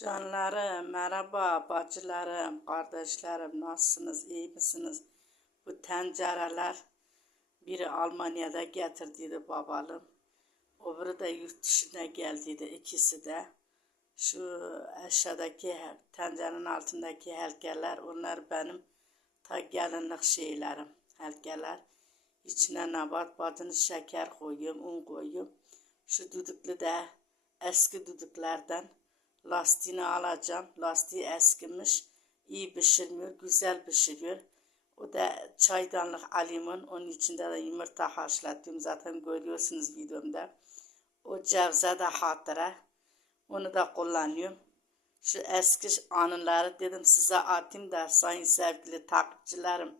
Canlarım, merhaba bacılarım, kardeşlerim, nasılsınız, iyi misiniz? Bu tencereler biri Almanya'da getirdiydi babalım. Öbürü de yurt dışına geldiydi ikisi de. Şu aşağıdaki tencerenin altındaki helkeler onlar benim ta gelinlik şeylerim, helkeler. İçine nabat badını şeker koyuyorum, un koyuyorum. Şu düdüklü de eski düdüklerden lastiğini alacağım. Lastiği eskimiş. iyi pişirmiyor, güzel pişiriyor. O da çaydanlık alimin. Onun içinde de yumurta haşlattım. Zaten görüyorsunuz videomda. O cevze de hatıra. Onu da kullanıyorum. Şu eski anıları dedim size atayım da sayın sevgili takipçilerim.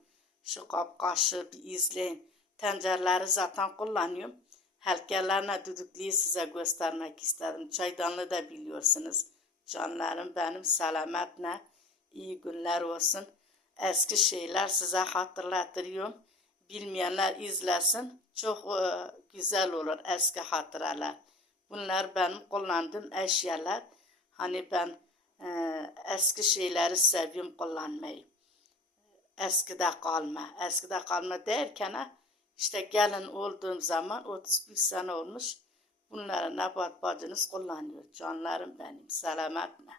Şu kap kaşığı bir izleyin. Tencereleri zaten kullanıyorum. Helkelerine düdüklüyü size göstermek istedim. Çaydanlığı da biliyorsunuz. Canlarım benim selametle iyi günler olsun. Eski şeyler size hatırlatırıyorum. Bilmeyenler izlesin. Çok e, güzel olur eski hatıralar. Bunlar benim kullandığım eşyalar. Hani ben e, eski şeyleri seviyorum kullanmayı. Eskide kalma. Eskide kalma derken ha, işte gelin olduğum zaman 31 sene olmuş. Bunları Nebat bacınız kullanıyor. Canlarım benim. Selametle.